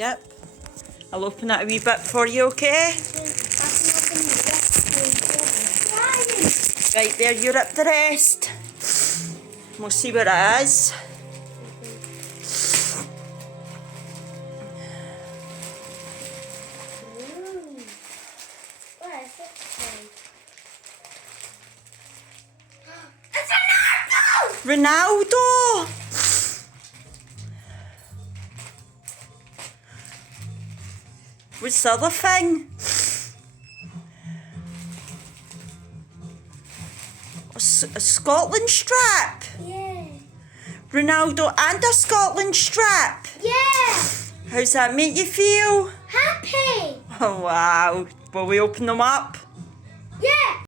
Yep. I'll open it a wee bit for you, okay? Right there, you rip the rest. We'll see what it is. It's a Ronaldo! What's the other thing? A Scotland strap? Yeah. Ronaldo and a Scotland strap? Yeah. How's that make you feel? Happy. Oh wow. Will we open them up?